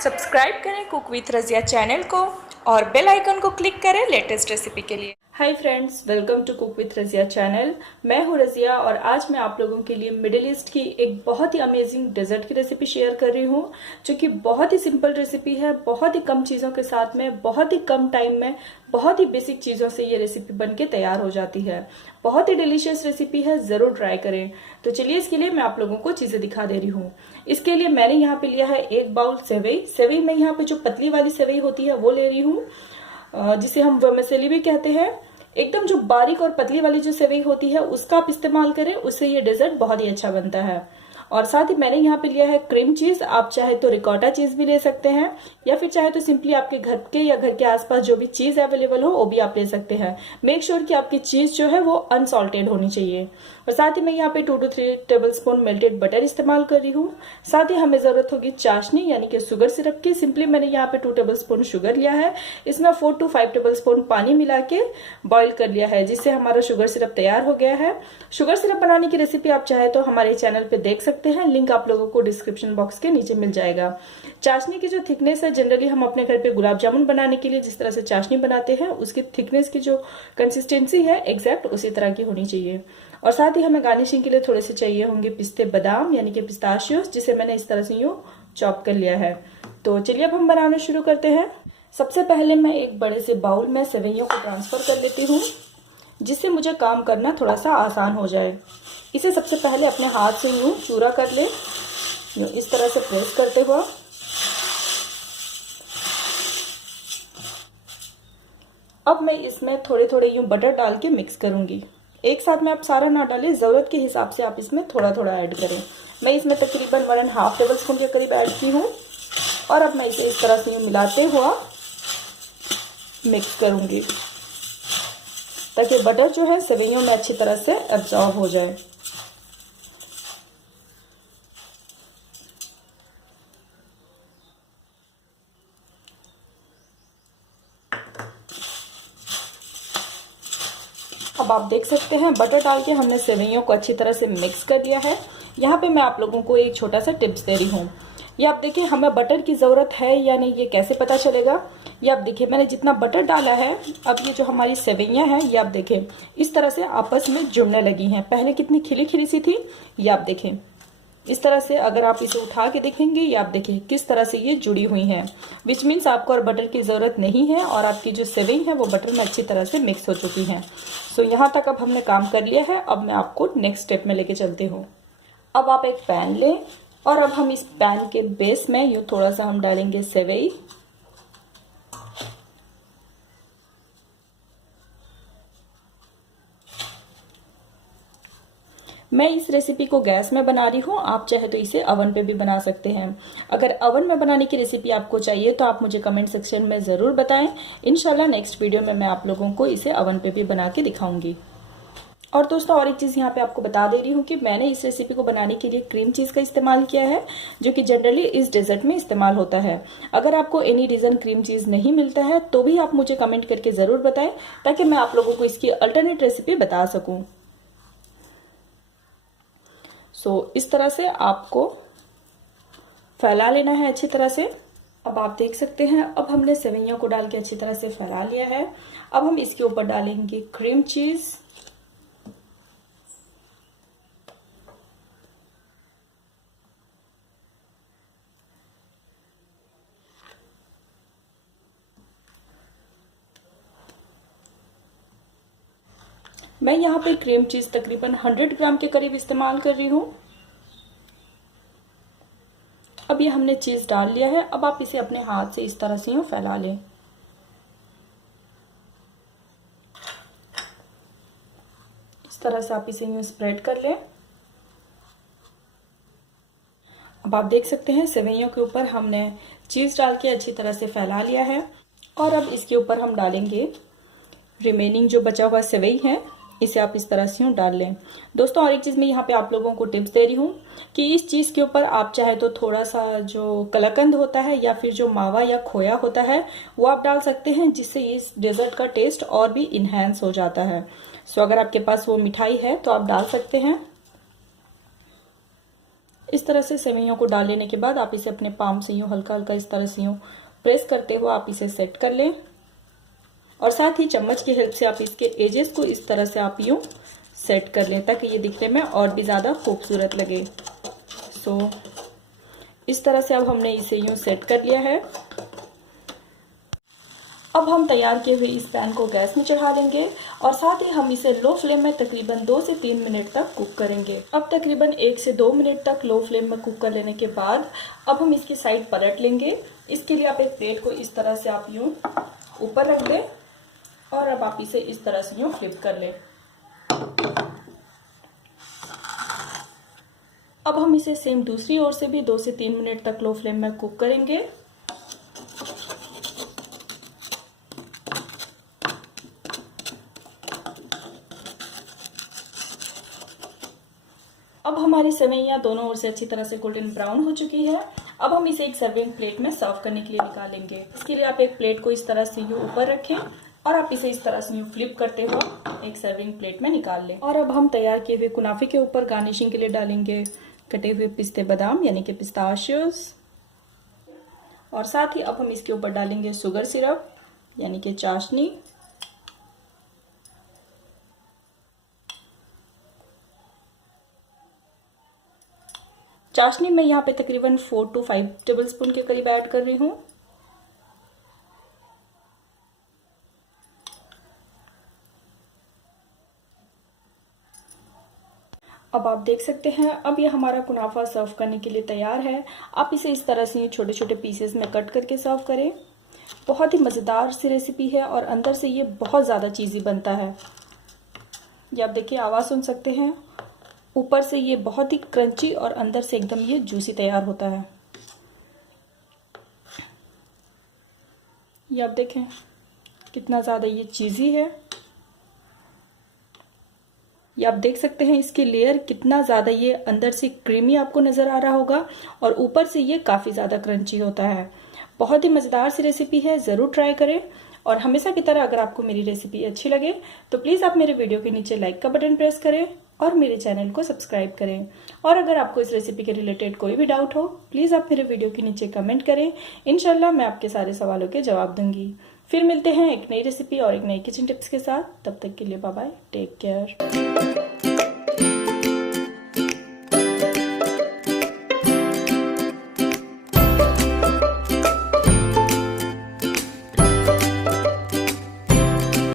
Subscribe करें cook with Razia channel को और बेल आइकन को क्लिक करें लेटेस्ट रेसिपी के लिए। Hi friends, welcome to cook with Razia channel. मैं हूँ रज़िया और आज मैं आप लोगों के लिए मिडिल ईस्ट की एक बहुत ही अमेजिंग डेजर्ट की रेसिपी शेयर कर रही हूँ, जो कि बहुत ही सिंपल रेसिपी है। बहुत ही कम चीज़ों के साथ में, बहुत ही कम टाइम में, बहुत ही बेसिक चीज़ों से ये रेसिपी बनके तैयार हो जाती है। बहुत ही डिलीशियस रेसिपी है, ज़रूर ट्राई करें। तो चलिए इसके लिए मैं आप लोगों को चीज़ें दिखा दे रही हूँ। इसके लिए मैंने यहाँ पे लिया है 1 बाउल सेवई। सेवई में यहाँ पे जो पतली वाली सेवई होती है वो ले रही हूँ, जिसे हम वर्मिसेली भी कहते हैं। एकदम जो बारीक और पतली वाली जो सेवई होती है उसका आप इस्तेमाल करें, उससे ये डेजर्ट बहुत ही अच्छा बनता है। और साथ ही मैंने यहाँ पे लिया है क्रीम चीज। आप चाहे तो रिकॉटा चीज भी ले सकते हैं, या फिर चाहे तो सिंपली आपके घर के या घर के आसपास जो भी चीज अवेलेबल हो वो भी आप ले सकते हैं। मेक श्योर कि आपकी चीज जो है वो अनसॉल्टेड होनी चाहिए। और साथ ही मैं यहाँ पे 2 to 3 table spoon melted butter इस्तेमाल कर रही हूँ। साथ ही हमें जरूरत होगी चाशनी यानी कि शुगर सिरप की। सिंपली मैंने यहाँ पे 2 टेबल स्पून शुगर लिया है, इसमें 4 to 5 टेबल स्पून पानी मिला के बॉइल कर लिया है, जिससे हमारा शुगर सिरप तैयार हो गया है। शुगर सिरप बनाने की रेसिपी आप चाहे तो हमारे चैनल पे देख सकते हैं, लिंक आप लोगों को डिस्क्रिप्शन बॉक्स के नीचे मिल जाएगा। चाशनी की जो थिकनेस है, जनरली हम अपने घर पे गुलाब जामुन बनाने के लिए जिस तरह से चाशनी बनाते हैं, उसकी थिकनेस की जो कंसिस्टेंसी है एग्जैक्ट उसी तरह की होनी चाहिए। और साथ ही हमें गार्निशिंग के लिए थोड़े से चाहिए होंगे पिस्ते बादाम यानी कि पिस्ताशियोस, जिसे मैंने इस तरह से यूं चॉप कर लिया है। तो चलिए अब हम बनाना शुरू करते हैं। सबसे पहले मैं एक बड़े से बाउल में सेवइयों को ट्रांसफर कर लेती हूँ, जिससे मुझे काम करना थोड़ा सा आसान हो जाए। इसे सबसे पहले अपने हाथ से यूं चूरा कर ले, यूं इस तरह से प्रेस करते हुआ। अब मैं इसमें थोड़े थोड़े यूं बटर डाल के मिक्स करूंगी। एक साथ में आप सारा ना डालें, जरूरत के हिसाब से आप इसमें थोड़ा थोड़ा ऐड करें। मैं इसमें तकरीबन 1.5 टेबल स्पून के करीब ऐड की हूँ। और अब मैं इसे इस तरह से मिलाते हुआ मिक्स करूंगी, ताकि बटर जो है सेवइयों में अच्छी तरह से एब्जॉर्ब हो जाए। अब आप देख सकते हैं बटर डाल के हमने सेवइयों को अच्छी तरह से मिक्स कर लिया है। यहाँ पे मैं आप लोगों को एक छोटा सा टिप्स दे रही हूँ। ये आप देखिए हमें बटर की ज़रूरत है या नहीं, ये कैसे पता चलेगा। ये आप देखिए मैंने जितना बटर डाला है, अब ये जो हमारी सेवइयाँ हैं ये आप देखें इस तरह से आपस में जुड़ने लगी हैं। पहले कितनी खिली खिली सी थी, ये आप देखें इस तरह से। अगर आप इसे उठा के देखेंगे, ये आप देखिए किस तरह से ये जुड़ी हुई हैं, विच मीन्स आपको और बटर की ज़रूरत नहीं है और आपकी जो सेवई है वो बटर में अच्छी तरह से मिक्स हो चुकी हैं। सो यहाँ तक अब हमने काम कर लिया है। अब मैं आपको नेक्स्ट स्टेप में लेके चलती हूँ। अब आप एक पैन लें और अब हम इस पैन के बेस में यूँ थोड़ा सा हम डालेंगे सेवई। मैं इस रेसिपी को गैस में बना रही हूँ, आप चाहे तो इसे अवन पे भी बना सकते हैं। अगर अवन में बनाने की रेसिपी आपको चाहिए तो आप मुझे कमेंट सेक्शन में ज़रूर बताएं। इंशाल्लाह नेक्स्ट वीडियो में मैं आप लोगों को इसे अवन पे भी बना के दिखाऊंगी। और दोस्तों और एक चीज़ यहाँ पे आपको बता दे रही हूँ कि मैंने इस रेसिपी को बनाने के लिए क्रीम चीज़ का इस्तेमाल किया है, जो कि जनरली इस डेजर्ट में इस्तेमाल होता है। अगर आपको एनी रीज़न क्रीम चीज़ नहीं मिलता है तो भी आप मुझे कमेंट करके ज़रूर बताएं, ताकि मैं आप लोगों को इसकी अल्टरनेट रेसिपी बता सकूँ। सो इस तरह से आपको फैला लेना है अच्छी तरह से। अब आप देख सकते हैं अब हमने सेवइयों को डाल के अच्छी तरह से फैला लिया है। अब हम इसके ऊपर डालेंगे क्रीम चीज़। मैं यहाँ पे क्रीम चीज़ तकरीबन 100 ग्राम के करीब इस्तेमाल कर रही हूँ। अब ये हमने चीज़ डाल लिया है। अब आप इसे अपने हाथ से इस तरह से यूँ फैला लें। इस तरह से आप इसे यूँ स्प्रेड कर लें। अब आप देख सकते हैं सेवइयों के ऊपर हमने चीज़ डाल के अच्छी तरह से फैला लिया है। और अब इसके ऊपर हम डालेंगे रिमेनिंग जो बचा हुआ सेवई है, इसे आप इस तरह से यूँ डाल लें। दोस्तों और एक चीज़ मैं यहाँ पे आप लोगों को टिप्स दे रही हूँ कि इस चीज़ के ऊपर आप चाहे तो थोड़ा सा जो कलाकंद होता है या फिर जो मावा या खोया होता है वो आप डाल सकते हैं, जिससे इस डेजर्ट का टेस्ट और भी इन्हेंस हो जाता है। सो अगर आपके पास वो मिठाई है तो आप डाल सकते हैं। इस तरह से सेवइयों को डाल लेने के बाद आप इसे अपने पाम से यूँ हल्का हल्का इस तरह से यूँ प्रेस करते हुए आप इसे सेट कर लें। और साथ ही चम्मच की हेल्प से आप इसके एजेस को इस तरह से आप यूँ सेट कर लें ताकि ये दिखने में और भी ज़्यादा खूबसूरत लगे। सो इस तरह से अब हमने इसे यूँ सेट कर लिया है। अब हम तैयार किए हुए इस पैन को गैस में चढ़ा लेंगे और साथ ही हम इसे लो फ्लेम में तकरीबन 2 से 3 मिनट तक कुक करेंगे। अब तकरीबन 1 से 2 मिनट तक लो फ्लेम में कुक कर लेने के बाद अब हम इसकी साइड पलट लेंगे। इसके लिए आप एक प्लेट को इस तरह से आप यूँ ऊपर रख लें और अब आप इसे इस तरह से यूँ फ्लिप कर लें। अब हम इसे सेम दूसरी ओर से भी 2 से 3 मिनट तक लो फ्लेम में कुक करेंगे। अब हमारी सेवइयां दोनों ओर से अच्छी तरह से गोल्डन ब्राउन हो चुकी है। अब हम इसे एक सर्विंग प्लेट में सर्व करने के लिए निकालेंगे। इसके लिए आप एक प्लेट को इस तरह से यूँ ऊपर रखें और आप इसे इस तरह से यूँ फ्लिप करते हुए एक सर्विंग प्लेट में निकाल लें। और अब हम तैयार किए हुए कुनाफे के ऊपर गार्निशिंग के लिए डालेंगे कटे हुए पिस्ते बादाम यानी कि पिस्ताशियोज। और साथ ही अब हम इसके ऊपर डालेंगे शुगर सिरप यानी कि चाशनी। चाशनी मैं यहाँ पे तकरीबन 4 to 5 टेबलस्पून के करीब ऐड कर रही हूँ। अब आप देख सकते हैं अब ये हमारा कुनाफा सर्व करने के लिए तैयार है। आप इसे इस तरह से छोटे छोटे पीसेस में कट करके सर्व करें। बहुत ही मज़ेदार सी रेसिपी है और अंदर से ये बहुत ज़्यादा चीज़ी बनता है। ये आप देखिए आवाज़ सुन सकते हैं। ऊपर से ये बहुत ही क्रंची और अंदर से एकदम ये जूसी तैयार होता है। ये आप देखें कितना ज़्यादा ये चीज़ी है। ये आप देख सकते हैं इसकी लेयर कितना ज़्यादा ये अंदर से क्रीमी आपको नज़र आ रहा होगा और ऊपर से ये काफ़ी ज़्यादा क्रंची होता है। बहुत ही मज़ेदार सी रेसिपी है, ज़रूर ट्राई करें। और हमेशा की तरह अगर आपको मेरी रेसिपी अच्छी लगे तो प्लीज़ आप मेरे वीडियो के नीचे लाइक का बटन प्रेस करें और मेरे चैनल को सब्सक्राइब करें। और अगर आपको इस रेसिपी के रिलेटेड कोई भी डाउट हो प्लीज़ आप मेरे वीडियो के नीचे कमेंट करें। इंशाल्लाह मैं आपके सारे सवालों के जवाब दूंगी। फिर मिलते हैं एक नई रेसिपी और एक नई किचन टिप्स के साथ। तब तक के लिए बाय बाय, टेक केयर।